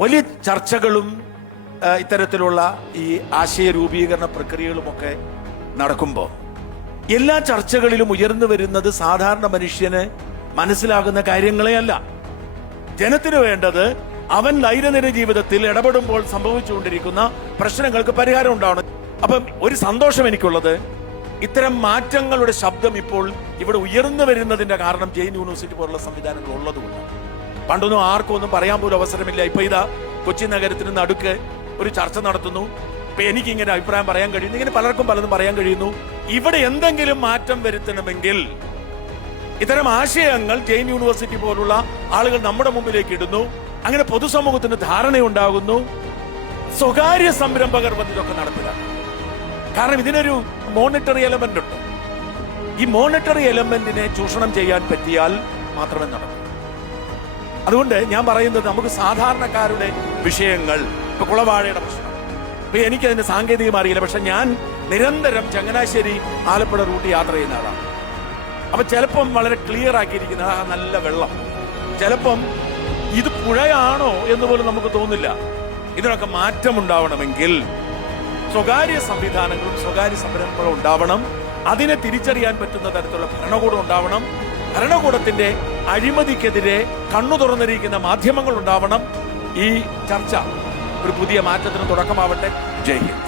വലിയ ചർച്ചകളും ഇത്തരത്തിലുള്ള ഈ ആശയ രൂപീകരണ പ്രക്രിയകളുമൊക്കെ നടക്കുമ്പോൾ എല്ലാ ചർച്ചകളിലും ഉയർന്നു വരുന്നത് സാധാരണ മനുഷ്യന് മനസ്സിലാകുന്ന കാര്യങ്ങളെ അല്ല. ജനത്തിന് വേണ്ടത് അവൻ ദൈനംദിന ജീവിതത്തിൽ ഇടപെടുമ്പോൾ സംഭവിച്ചുകൊണ്ടിരിക്കുന്ന പ്രശ്നങ്ങൾക്ക് പരിഹാരം ഉണ്ടാവണം. അപ്പം ഒരു സന്തോഷം എനിക്കുള്ളത്, ഇത്തരം മാറ്റങ്ങളുടെ ശബ്ദം ഇപ്പോൾ ഇവിടെ ഉയർന്നു വരുന്നതിന്റെ കാരണം ജെയിൻ യൂണിവേഴ്സിറ്റി പോലുള്ള സംവിധാനങ്ങൾ ഉള്ളതുകൊണ്ട്. പണ്ടൊന്നും ആർക്കും ഒന്നും പറയാൻ പോലും അവസരമില്ല. ഇപ്പൊ ഇതാ കൊച്ചി നഗരത്തിന് നടുക്ക് ഒരു ചർച്ച നടത്തുന്നു. ഇപ്പൊ എനിക്ക് ഇങ്ങനെ അഭിപ്രായം പറയാൻ കഴിയുന്നു, ഇങ്ങനെ പലർക്കും പലതും പറയാൻ കഴിയുന്നു. ഇവിടെ എന്തെങ്കിലും മാറ്റം വരുത്തണമെങ്കിൽ ഇത്തരം ആശയങ്ങൾ ജെയിൻ യൂണിവേഴ്സിറ്റി പോലുള്ള ആളുകൾ നമ്മുടെ മുമ്പിലേക്ക് ഇടുന്നു. അങ്ങനെ പൊതുസമൂഹത്തിന് ധാരണയുണ്ടാകുന്നു. സ്വകാര്യ സംരംഭകർ വന്നിട്ടൊക്കെ നടപ്പിലാക്കും. കാരണം ഇതിനൊരു മോണിറ്ററി എലമെന്റ് ഉണ്ട്. ഈ മോണിറ്ററി എലമെന്റിനെ ചൂഷണം ചെയ്യാൻ പറ്റിയാൽ മാത്രമേ നടക്കൂ. അതുകൊണ്ട് ഞാൻ പറയുന്നത്, നമുക്ക് സാധാരണക്കാരുടെ വിഷയങ്ങൾ, ഇപ്പൊ കുളവാഴയുടെ പ്രശ്നം, ഇപ്പൊ എനിക്കതിന്റെ സാങ്കേതികം അറിയില്ല. പക്ഷെ ഞാൻ നിരന്തരം ചങ്ങനാശ്ശേരി ആലപ്പുഴ റൂട്ട് യാത്ര ചെയ്യുന്ന ആളാണ്. അപ്പൊ ചിലപ്പം വളരെ ക്ലിയർ ആക്കിയിരിക്കുന്ന നല്ല വെള്ളം, ചിലപ്പം ഇത് പുഴയാണോ എന്ന് പോലും നമുക്ക് തോന്നില്ല. ഇതിനൊക്കെ മാറ്റമുണ്ടാവണമെങ്കിൽ സ്വകാര്യ സംവിധാനങ്ങളും സ്വകാര്യ സംരംഭങ്ങളും ഉണ്ടാവണം. അതിനെ തിരിച്ചറിയാൻ പറ്റുന്ന തരത്തിലുള്ള ഭരണകൂടം ഉണ്ടാവണം. ഭരണകൂടത്തിന്റെ അഴിമതിക്കെതിരെ കണ്ണു തുറന്നിരിക്കുന്ന മാധ്യമങ്ങൾ ഉണ്ടാവണം. ഈ ചർച്ച ഒരു പുതിയ മാറ്റത്തിന് തുടക്കമാവട്ടെ. ജയ് ഹിന്ദ്.